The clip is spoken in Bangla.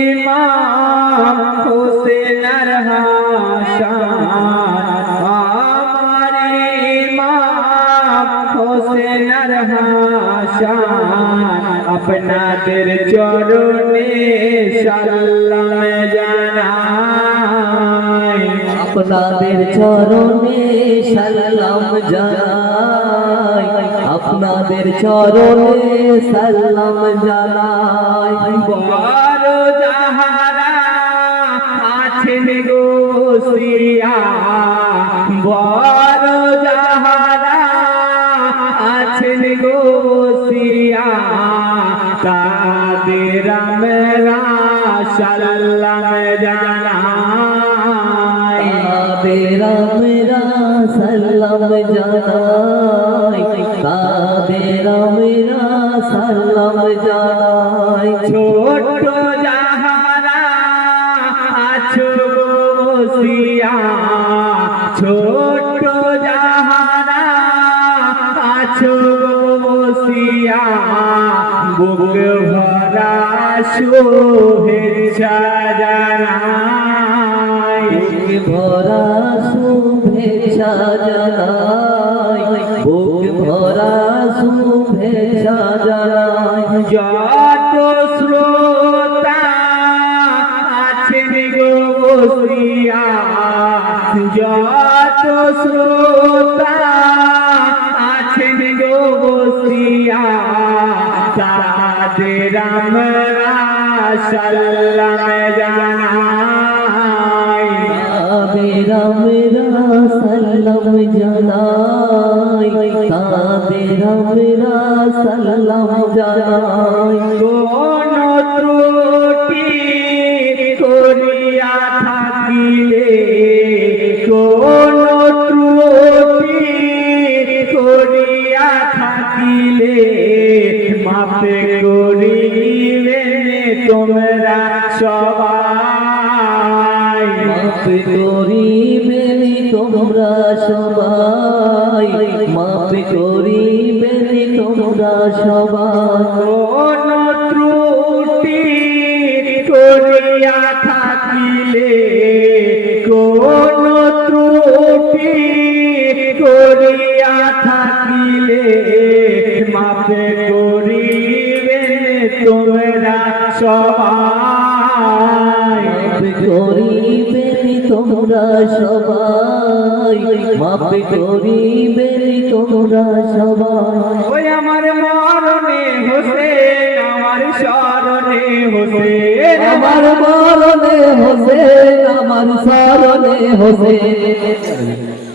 ইমাম হোসেন আর হাসান, আমার ইমাম হোসেন আর হাসান, আপনাদের চরণে সালাম জানাই, আপনাদের চরণে সালাম জানাই, আপনাদের চরণে সালাম জানাই। বড় যাহারা আছেন গো সিরিয়া, বড় যাহারা আছেন গো সিরিয়া, তাদের আমরা সালাম জানাই, তাদের আমরা সালাম জানাই, তাদের আমরা সালাম জানাই। ছোট যাহারা আছো গো সিরিয়া, ছোট যাহারা আছো গো সিরিয়া, বুক ভরা শুভেচ্ছা জানাই, বুক ভরা শুভেচ্ছা জানাই, বুক ভরা শুভেচ্ছা জানাই। যত শ্রোতা আছেন গো সিরিয়া, যত শ্রোতা আছেন গো সিরিয়া, তাদের আমরা সালাম জানাই, তাদের আমরা সালাম জানাই, তাদের আমরা সালাম জানাই। কোন ত্রুটি করিয়া থাকিলে, কোন ত্রুটি করিয়া থাকিলে, মাফে করিবে তোমরা সবাই, মাফ করিবেন তোমরা সবাই, মাফ করিবেন তোমরা সবাই। কোন ত্রুটি করিয়া থাকিলে, কোন ত্রুটি করিয়া থাকিলে, মাফে করিবেন তোমরা সবাই, মাফ করিবেন তোমরা সবাই, মাফ করিবেন তোমরা সবাই। ওই আমার মরণে হোসেন, আমার শরণে হোসেন, আমার মরণে হোসেন, আমার শরণে হোসেন।